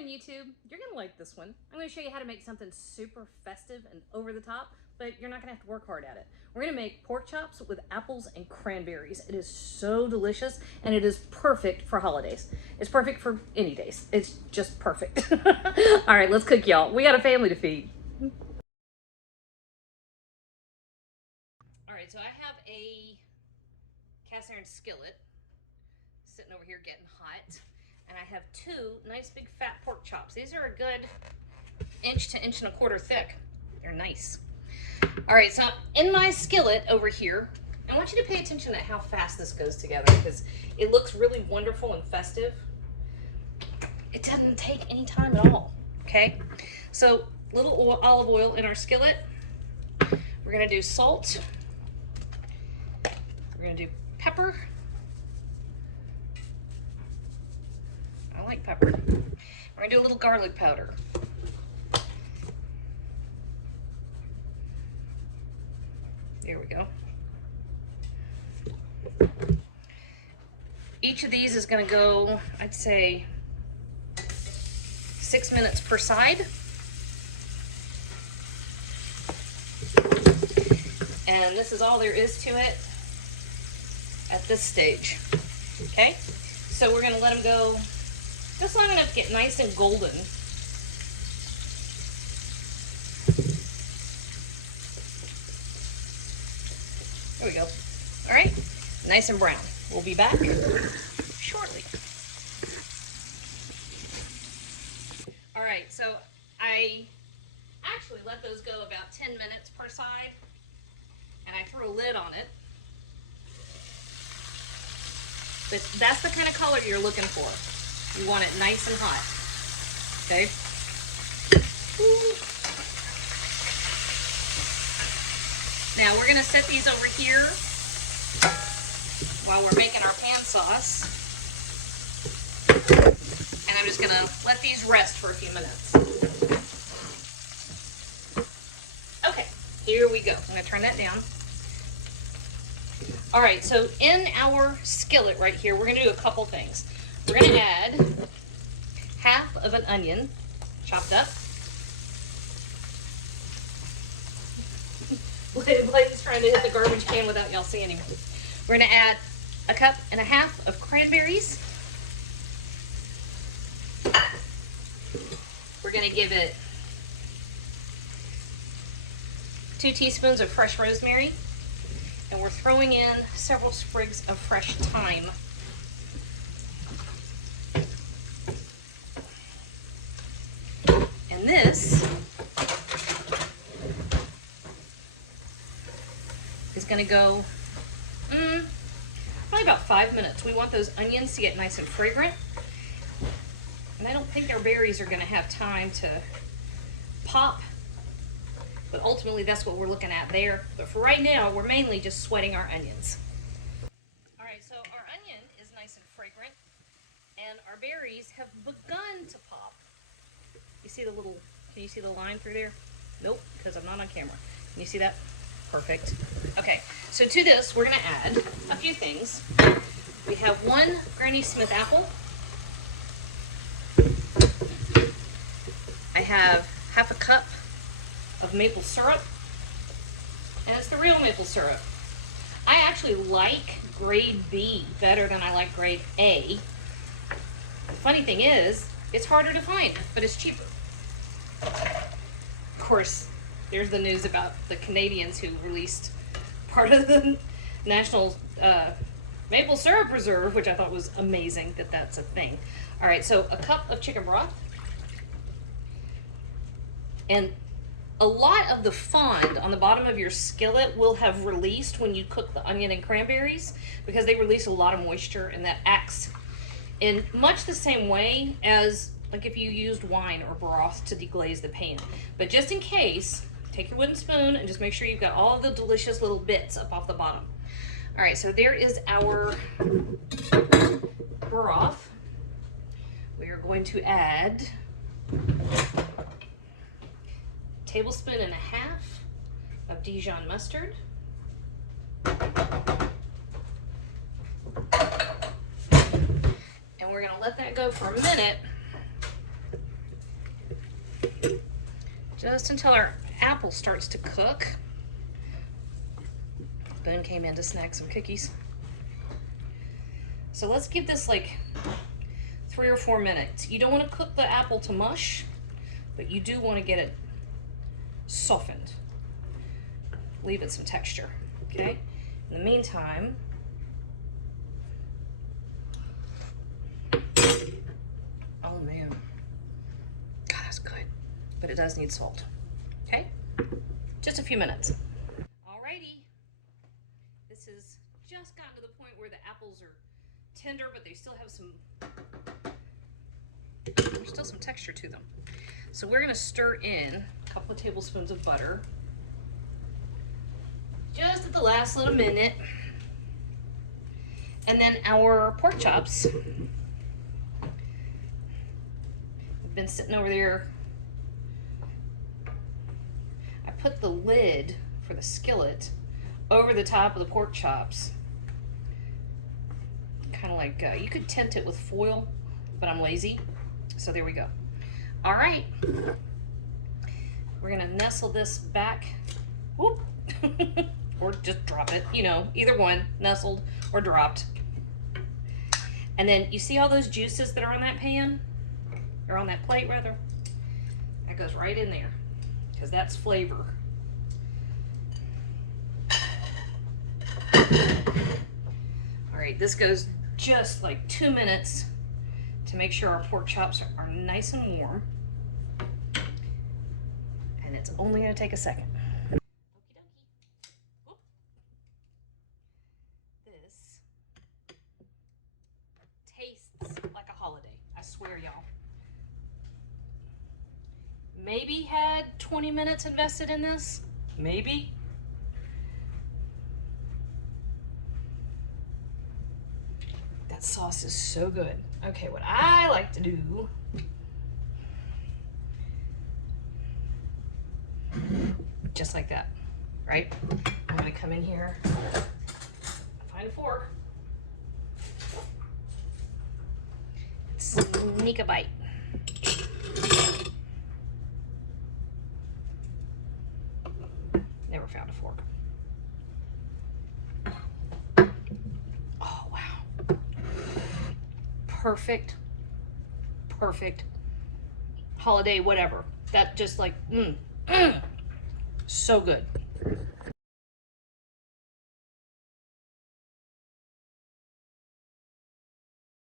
morning, YouTube. You're gonna like this one. I'm gonna show you how to make something super festive and over the top, but you're not gonna have to work hard at it. We're gonna make pork chops with apples and cranberries. It is so delicious, and it is perfect for holidays. It's perfect for any days. It's just perfect. All right, let's cook, y'all. We got a family to feed. All right, so I have a cast iron skillet sitting over here getting hot. And I have two nice big fat pork chops. These are a good 1 to 1.25 inches thick. They're nice. All right, so in my skillet over here, I want you to pay attention to how fast this goes together because it looks really wonderful and festive. It doesn't take any time at all, okay? So little olive oil in our skillet. We're gonna do salt. We're gonna do pepper. I like pepper. We're gonna do a little garlic powder. There we go. Each of these is gonna go, I'd say, 6 minutes per side. And this is all there is to it at this stage, okay? So we're gonna let them go just long enough to get nice and golden. There we go. All right, nice and brown. We'll be back shortly. All right, so I actually let those go about 10 minutes per side, and I threw a lid on it. But that's the kind of color you're looking for. You want it nice and hot, okay? Now we're gonna set these over here while we're making our pan sauce. And I'm just gonna let these rest for a few minutes. Okay, here we go. I'm gonna turn that down. All right, so in our skillet right here, we're gonna do a couple things. We're gonna add half of an onion, chopped up. Blake's trying to hit the garbage can without y'all seeing him. We're gonna add 1.5 cups of cranberries. We're gonna give it 2 teaspoons of fresh rosemary. And we're throwing in several sprigs of fresh thyme. And this is going to go probably about 5 minutes. We want those onions to get nice and fragrant. And I don't think our berries are going to have time to pop. But ultimately, that's what we're looking at there. But for right now, we're mainly just sweating our onions. All right, so our onion is nice and fragrant, and our berries have begun to pop. You see the little, can you see the line through there? Nope, because I'm not on camera. Can you see that? Perfect. Okay, so to this, we're gonna add a few things. We have 1 Granny Smith apple. I have 1/2 cup of maple syrup, and it's the real maple syrup. I actually like grade B better than I like grade A. The funny thing is, it's harder to find, but it's cheaper. Of course, there's the news about the Canadians who released part of the National Maple Syrup Reserve, which I thought was amazing that that's a thing. All right, so 1 cup of chicken broth. And a lot of the fond on the bottom of your skillet will have released when you cook the onion and cranberries because they release a lot of moisture, and that acts in much the same way as like if you used wine or broth to deglaze the pan. But just in case, take your wooden spoon and just make sure you've got all of the delicious little bits up off the bottom. All right, so there is our broth. We are going to add 1.5 tablespoons of Dijon mustard. And we're gonna let that go for a minute just until our apple starts to cook. Boone came in to snack some cookies. So let's give this like 3 or 4 minutes. You don't want to cook the apple to mush, but you do want to get it softened. Leave it some texture, okay? In the meantime, oh man, God, that's good, but it does need salt, okay? Just a few minutes. Alrighty, this has just gotten to the point where the apples are tender, but they still have there's still some texture to them. So we're gonna stir in a couple of tablespoons of butter, just at the last little minute. And then our pork chops have been sitting over there. I put the lid for the skillet over the top of the pork chops. Kind of like, you could tint it with foil, but I'm lazy. So there we go. All right. We're gonna nestle this back. Whoop. Or just drop it, you know, either one, nestled or dropped. And then you see all those juices that are on that pan, or on that plate rather? That goes right in there, because that's flavor. All right, this goes just like 2 minutes to make sure our pork chops are nice and warm. And it's only gonna take a second. Tastes like a holiday, I swear, y'all. Maybe had 20 minutes invested in this, maybe. That sauce is so good. Okay, what I like to do, just like that, right? I'm gonna come in here, find a fork. Sneak a bite. Never found a fork. Oh, wow. Perfect. Perfect. Holiday, whatever. That just like, so good.